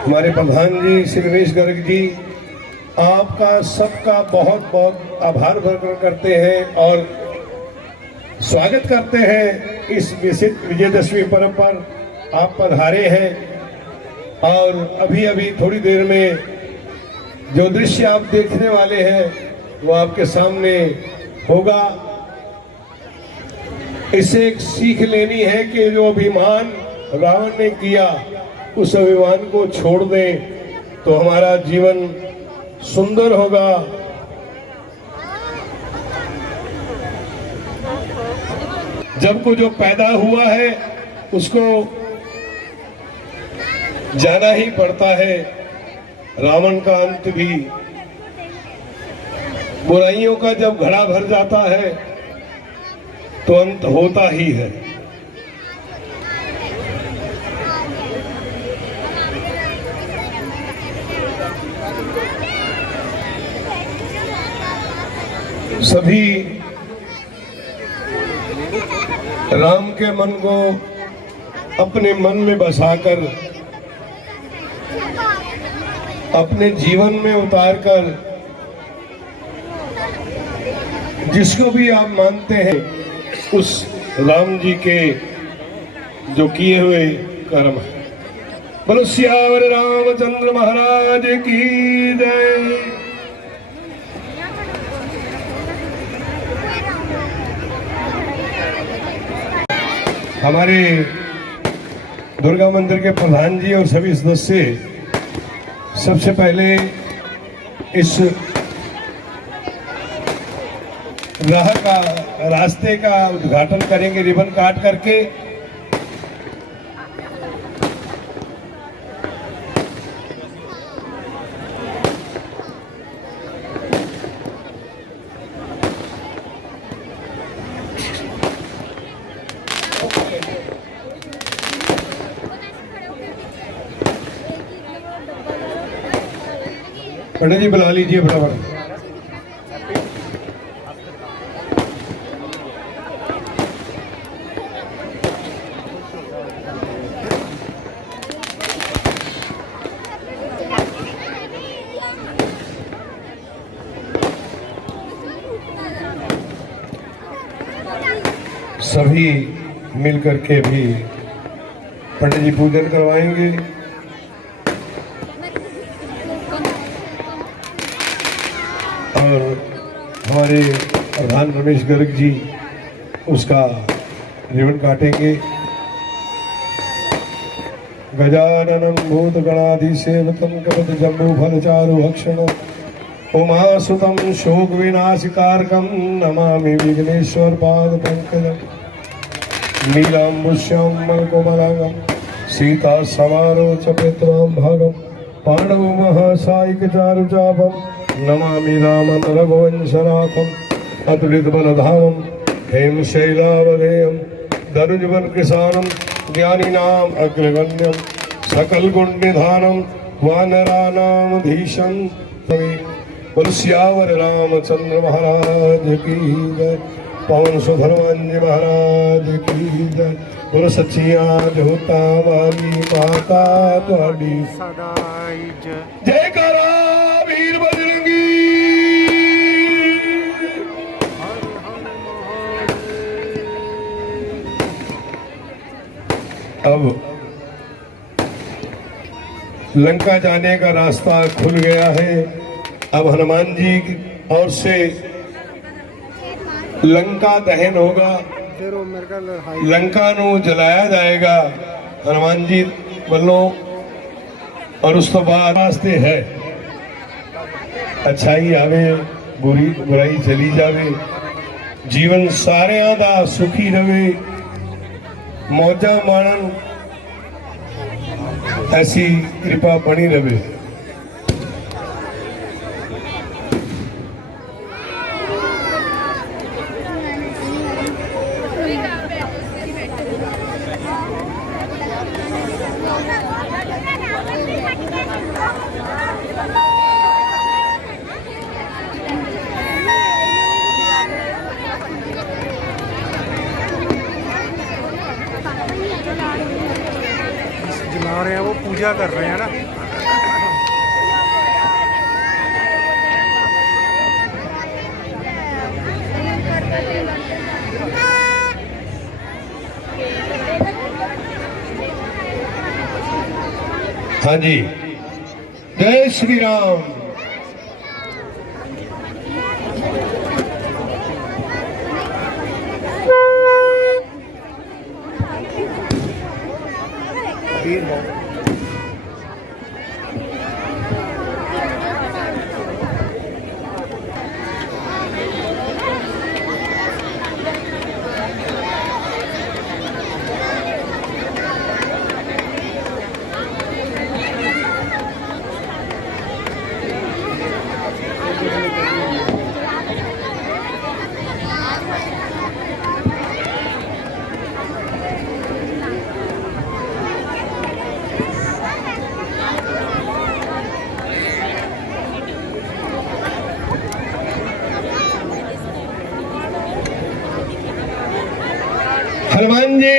हमारे प्रधान जी श्री गणेश गर्ग जी, आपका सबका बहुत बहुत आभार प्रकट करते हैं और स्वागत करते हैं। इस विजयदशमी पर्व पर आप पधारे हैं और अभी अभी थोड़ी देर में जो दृश्य आप देखने वाले हैं वो आपके सामने होगा। इससे एक सीख लेनी है कि जो अभिमान रावण ने किया उस अभिमान को छोड़ दें तो हमारा जीवन सुंदर होगा। जब को जो पैदा हुआ है उसको जाना ही पड़ता है। रावण का अंत भी, बुराइयों का जब घड़ा भर जाता है तो अंत होता ही है। सभी राम के मन को अपने मन में बसाकर, अपने जीवन में उतारकर, जिसको भी आप मानते हैं उस राम जी के जो किए हुए कर्म है। बोलो सियावर रामचंद्र महाराज की जय। हमारे दुर्गा मंदिर के प्रधान जी और सभी सदस्य सबसे पहले इस रास्ते का उद्घाटन करेंगे रिबन काट करके। पंडित जी बुला लीजिए बराबर। सभी मिलकर के भी पंडित जी पूजन करवाएंगे। और हमारे प्रधान रमेश गर्ग जी उसका रिबन काटेंगे। गजाननं भूतगणाधिसेवितं कपटजम्बूफलचारु भक्षणं उमासुतं शोकविनाशकारकं नमामि विघ्नेश्वर पादपङ्कजं। नीलाम्बुश्यामलकोमलांगं सीतासमारोचयत्वां भागं पाण्डवमहासायिकचारुचापं नमामि रामं रघुवंशनाथम् अतुलितबलधामं हेमशैलावधेयं धनुजबलकृशानं ज्ञानिनाम् अग्रगण्यं सकलगुणनिधानं वानराणामधीशं। बोलो सियावर रामचंद्र महाराज की जय। पवन सुत हनुमान जी महाराज की जय। बोलो सच्चिया जोता वाली माता ਤੁਹਾਡੀ सदाई जयकारा वीर बजरंगी। अब लंका जाने का रास्ता खुल गया है। अब हनुमान जी की ओर से लंका दहन होगा, लंका नू जलाया जाएगा हनुमान जी वालों। और उस तो बाद रास्ते है अच्छाई आवे बुराई चली जावे, जीवन सारियां दा सुखी रवे, मौजा माणन ऐसी कृपा बनी रहे। जला रहे हैं वो पूजा पूजा कर रहे हैं ना। हाँ जी, जय श्री राम। हनुमान जी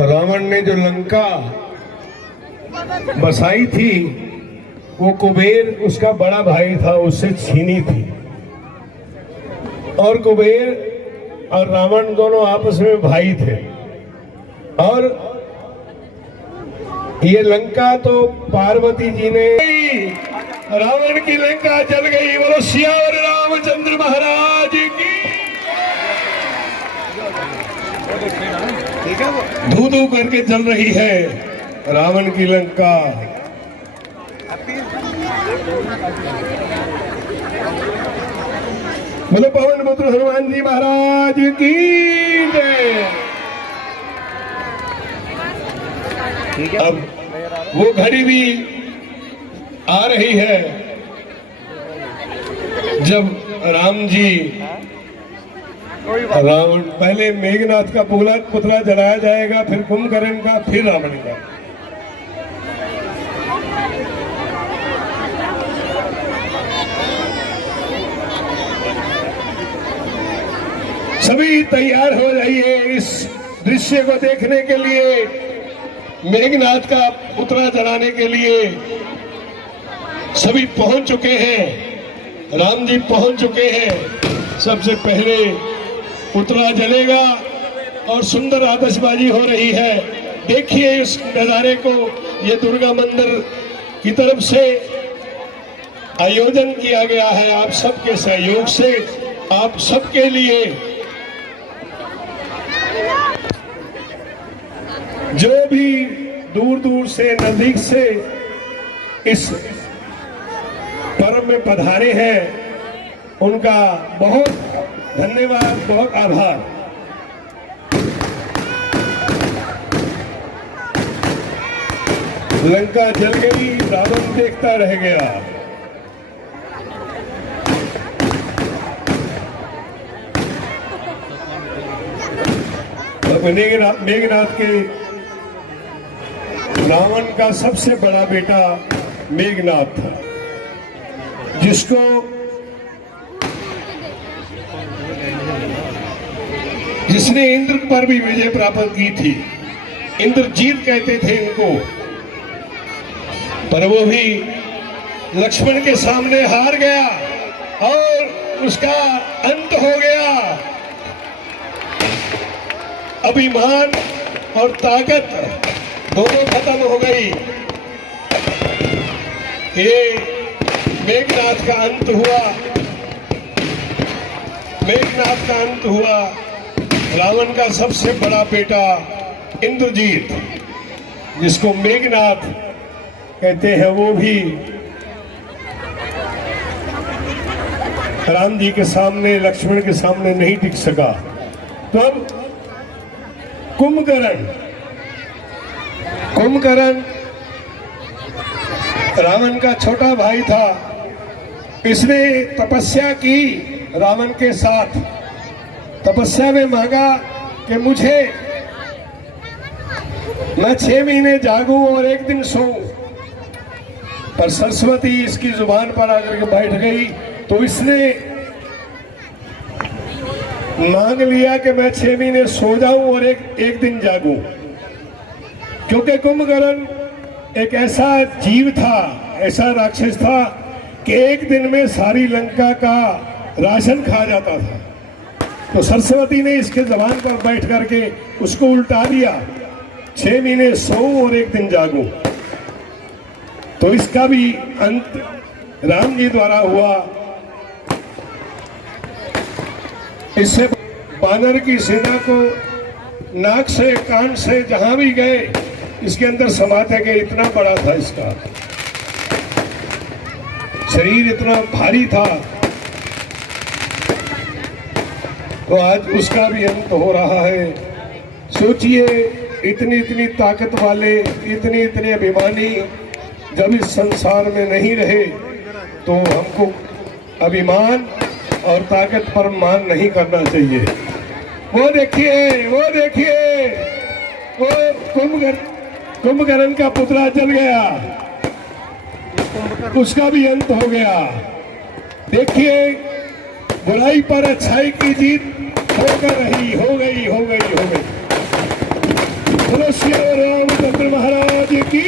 रावण ने जो लंका बसाई थी वो कुबेर उसका बड़ा भाई था, उससे छीनी थी। और कुबेर और रावण दोनों आपस में भाई थे। और ये लंका तो पार्वती जी ने, रावण की लंका जल गई। बोलो सियावर रामचंद्र महाराज की। धू धू करके जल रही है रावण की लंका। बोलो पवन पुत्र हनुमान जी महाराज की जय। अब वो घड़ी भी आ रही है जब राम जी, रावण पहले मेघनाथ का पुतला जलाया जाएगा, फिर कुंभकर्ण का, फिर रावण का। सभी तैयार हो जाइए इस दृश्य को देखने के लिए, मेघनाथ का पुतला जलाने के लिए। सभी पहुंच चुके हैं, राम जी पहुंच चुके हैं। सबसे पहले पुतला जलेगा और सुंदर आतिशबाजी हो रही है। देखिए इस नजारे को, ये दुर्गा मंदिर की तरफ से आयोजन किया गया है, आप सबके सहयोग से, आप सबके लिए। जो भी दूर दूर से, नजदीक से इस पर्व में पधारे हैं, उनका बहुत धन्यवाद, बहुत आभार। लंका जल गई, रावण देखता रह गया। मेघनाथ के, रावण का सबसे बड़ा बेटा मेघनाथ था, जिसने इंद्र पर भी विजय प्राप्त की थी। इंद्रजीत कहते थे इनको, पर वो भी लक्ष्मण के सामने हार गया और उसका अंत हो गया। अभिमान और ताकत दोनों खत्म हो गई। ये मेघनाथ का अंत हुआ, मेघनाथ का अंत हुआ। रावण का सबसे बड़ा बेटा इंद्रजीत, जिसको मेघनाथ कहते हैं, वो भी राम जी के सामने, लक्ष्मण के सामने नहीं टिक सका। तो अब कुंभकर्ण रावण का छोटा भाई था। इसने तपस्या की रावण के साथ। तपस्या में मांगा कि मैं 6 महीने जागूं और 1 दिन सोऊं। पर सरस्वती इसकी जुबान पर आकर के बैठ गई तो इसने मांग लिया कि मैं 6 महीने सो जाऊं और एक दिन जागूं, क्योंकि कुंभकर्ण एक ऐसा जीव था, ऐसा राक्षस था कि एक दिन में सारी लंका का राशन खा जाता था। तो सरस्वती ने इसके जबान पर बैठ करके उसको उल्टा दिया, 6 महीने सोऊं और एक दिन जागूं। तो इसका भी अंत राम जी द्वारा हुआ। इससे बानर की सेना को नाक से कान से जहां भी गए इसके अंदर समाते गए, इतना बड़ा था इसका शरीर, इतना भारी था। तो आज उसका भी अंत हो रहा है। सोचिए, इतनी इतनी ताकत वाले, इतने इतने अभिमानी जब इस संसार में नहीं रहे तो हमको अभिमान और ताकत पर मान नहीं करना चाहिए। वो देखिए, वो देखिए, वो कुंभकर्ण का पुतला जल गया, उसका भी अंत हो गया। देखिए, बुराई पर अच्छाई की जीत होकर रही, हो गई, हो गई, हो गई। बोलो श्री रामचंद्र महाराज की।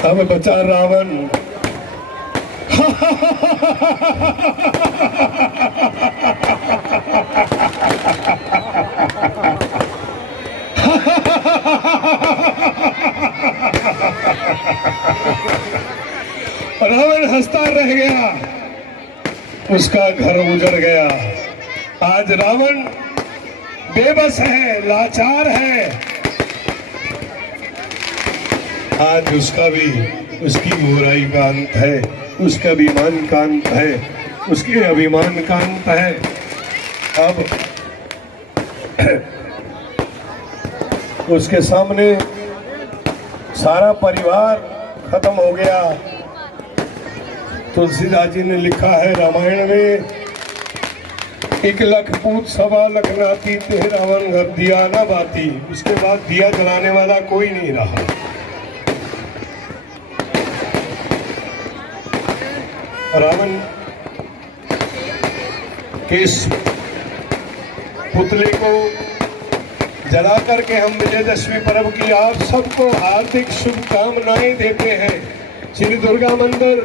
अब बचा रावण। रावण हंसता रह गया, उसका घर उजड़ गया। आज रावण बेबस है, लाचार है। आज उसका भी, उसकी बुराई का अंत है, उसका अभिमान का अंत है, उसके अभिमान का अंत है। अब उसके सामने सारा परिवार खत्म हो गया। तुलसीदास जी ने लिखा है रामायण में, 1 लाख पूत 1.25 लाख नाती, ते रावण घर दिया ना बाती। उसके बाद दिया जलाने वाला कोई नहीं रहा। रावण के इस पुतले को जला करके हम विजयदशमी पर्व की आप सबको हार्दिक शुभकामनाएं देते हैं। श्री दुर्गा मंदिर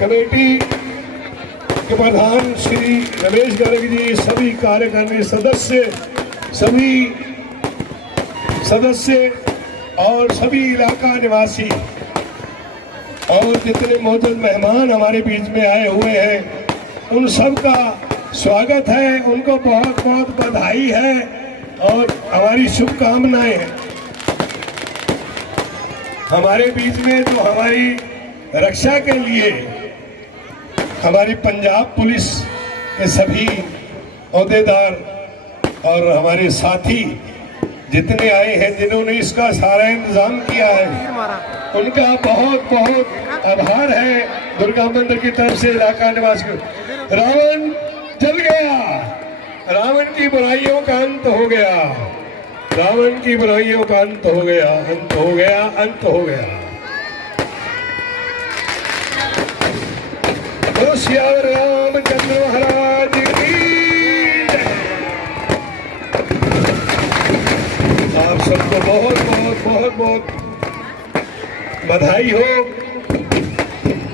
कमेटी के प्रधान श्री रमेश गर्ग जी, सभी कार्यकारिणी सदस्य और सभी इलाका निवासी और जितने मौजूद मेहमान हमारे बीच में आए हुए हैं, उन सब का स्वागत है। उनको बहुत बहुत बधाई है और हमारी शुभकामनाएं हैं। हमारे बीच में जो हमारी रक्षा के लिए हमारी पंजाब पुलिस के सभी ओहदेदार और हमारे साथी जितने आए हैं, जिन्होंने इसका सारा इंतजाम किया है, उनका बहुत बहुत आभार है। दुर्गा मंदिर की तरफ से इलाका निवास को। रावण जल गया, रावण की बुराइयों का अंत हो गया, रावण की बुराइयों का अंत हो गया, अंत हो गया, अंत हो गया। श्री रामचंद्र महाराज की आप सबको बहुत बहुत बहुत बहुत बधाई हो,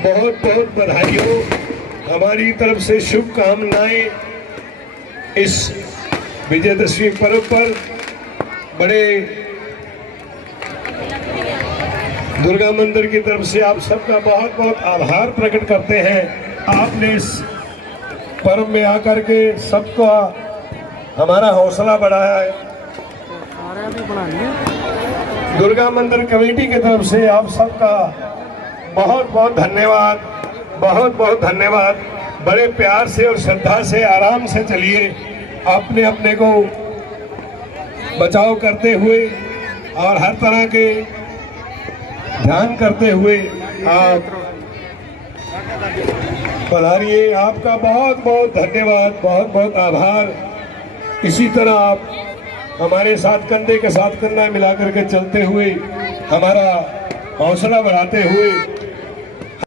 बहुत बहुत बधाई हो। हमारी तरफ से शुभकामनाएं इस विजयदशमी पर्व पर। बड़े दुर्गा मंदिर की तरफ से आप सबका बहुत बहुत आभार प्रकट करते हैं। आपने इस पर्व में आकर के सबको हमारा हौसला बढ़ाया है। दुर्गा मंदिर कमेटी की तरफ से आप सबका बहुत बहुत धन्यवाद, बहुत बहुत धन्यवाद। बड़े प्यार से और श्रद्धा से आराम से चलिए, अपने अपने को बचाव करते हुए और हर तरह के ध्यान करते हुए आप पधारिए। आपका बहुत बहुत धन्यवाद, बहुत बहुत आभार। इसी तरह आप हमारे साथ कंधे के साथ कंधा मिलाकर के चलते हुए, हमारा हौसला बढ़ाते हुए